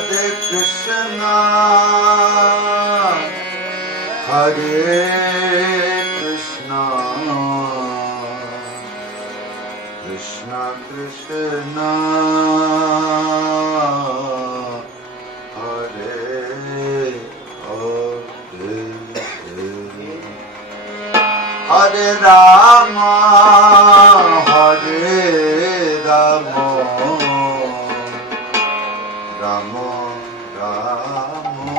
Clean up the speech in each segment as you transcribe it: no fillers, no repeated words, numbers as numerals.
Hare Krishna, Hare Krishna, Krishna Krishna, Hare Hare, Hare Rama, Hare Rama, Rama Rama,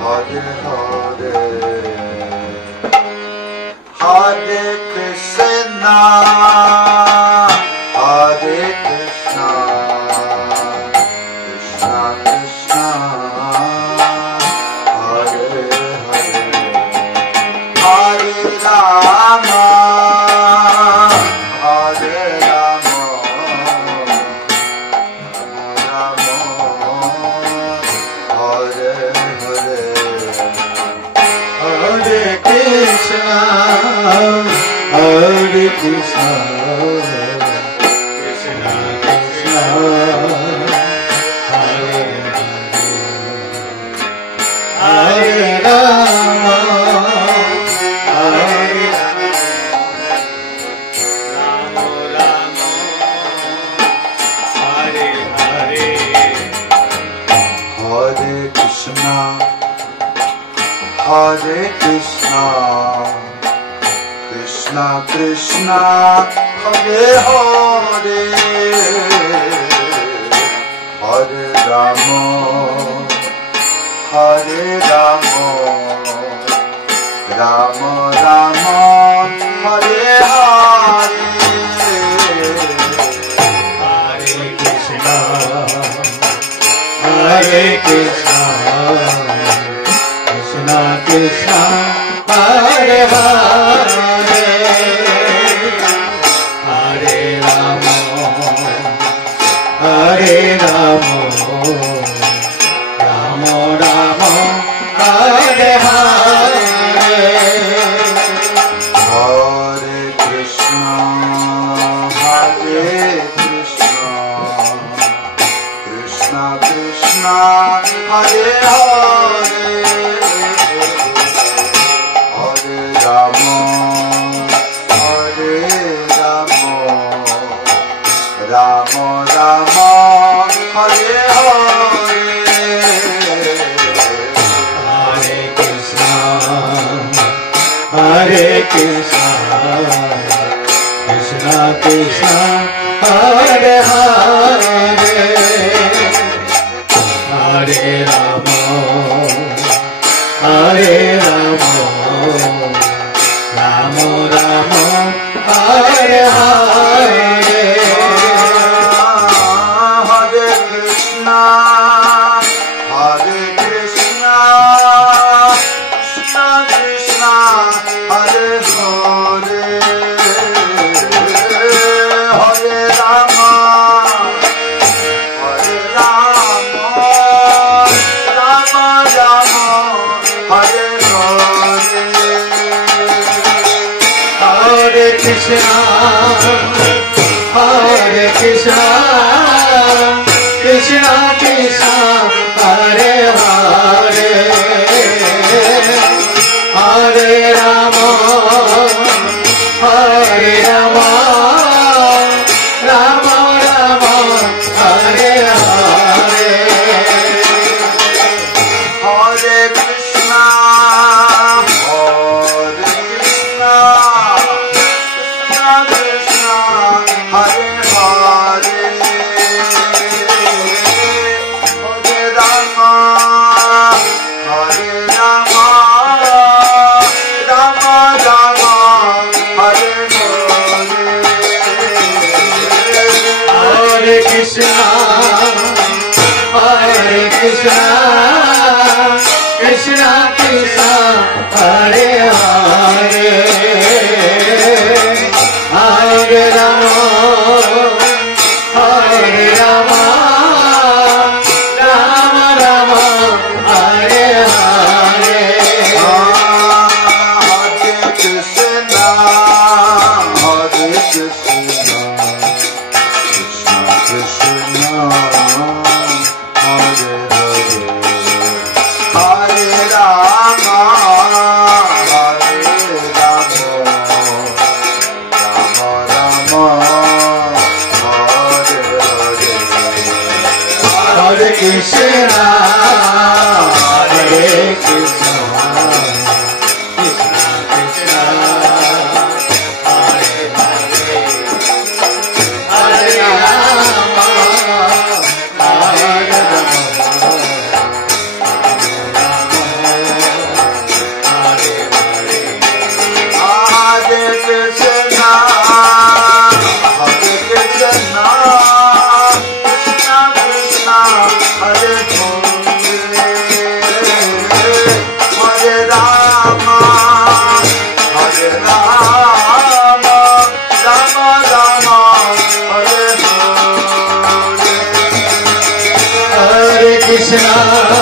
Hare Hare, Hare Krishna, Hare Krishna, Krishna Krishna, Hare Hare, Hare Rama, Hare Rama, Rama Hare Hare, Hare Krishna, Hare Krishna, Krishna Krishna, Hare Hare, Hare Rama, Hare Rama, Rama Hare Hare, Hare Krishna, Hare Krishna, Krishna Krishna, Hare Hare, Hare Rama, Hare Rama, Rama Rama, Hare Hare, Hare Krishna, Hare Krishna, Krishna Krishna, Hare Hare, Hare Rama, Hare Rama, Rama Rama, Hare Hare, Hare Krishna, Hare Krishna, Krishna Krishna, Hare Hare, Hare Rama, Hare Rama, Rama Rama, Hare Hare, Hare Krishna, Hare Krishna, Krishna Krishna, Hare Hare, Hare Rama, Hare Rama, Rama Rama, Hare Hare, Hare Krishna, Hare Krishna, Krishna Krishna, Hare Hare, Hare Rama, Hare Rama, Rama Rama, Hare Hare, Hare Krishna, Hare Krishna, Krishna Krishna, Hare Hare, Hare Rama, Hare Rama, Rama Rama, Hare Hare, Hare Krishna, Hare Krishna, Krishna Krishna, Hare Hare, Hare Rama, Hare Rama, Rama Rama, Hare Hare, Hare Krishna, Hare Krishna, Krishna Krishna, Hare Hare, Hare Rama, Hare Rama, Rama Rama, Hare Hare, Hare Krishna, Hare Krishna, Krishna Krishna, Krishna, Hare Krishna, Krishna Krishna, Hare Hare, Hare Rama, Hare Rama, Hare Hare, Hare Krishna, Hare Krishna, Krishna Krishna, Hare Hare, Hare Rama, Hare Rama, Rama Rama, Hare Hare, Hare Krishna.